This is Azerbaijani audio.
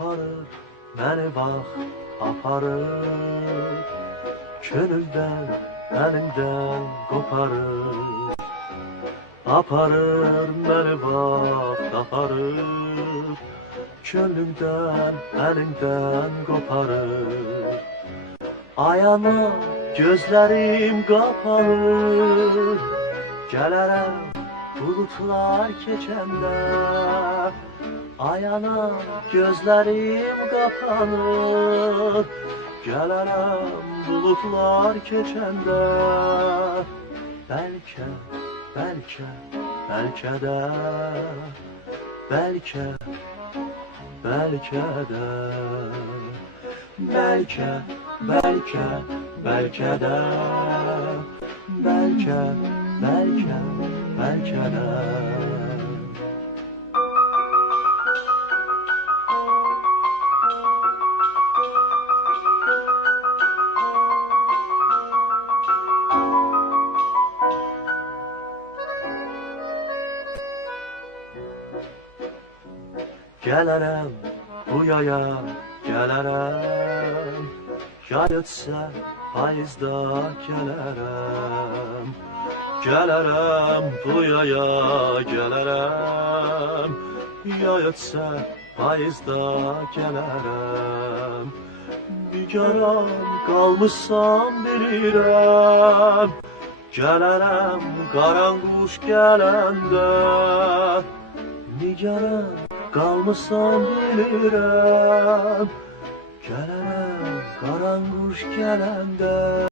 aparır, beni bak aparır. Könülden, elimden koparır. Aparır, beni bak aparır. Könlümden, elimden koparır. Ayana gözlerim kapanır. Gələrəm bulutlar keçəndə. Ayana gözlerim kapanır. Gələrəm bulutlar keçəndə. Bəlkə, bəlkə, bəlkə də, bəlkə, bəlkə də, bəlkə, bəlkə, bəlkə də, bəlkə, bəlkə, bəlkə də. Gələrəm bu yaya, gələrəm. Yay ötsə payızda gələrəm. Gələrəm bu yaya, gələrəm. Yay ötsə payızda gələrəm. Bigaram qalmışsam bilirəm. Gələrəm qaranquş gələndə. Nigaran qalmışsam bilirəm. Gələrəm qaranquş gələndə.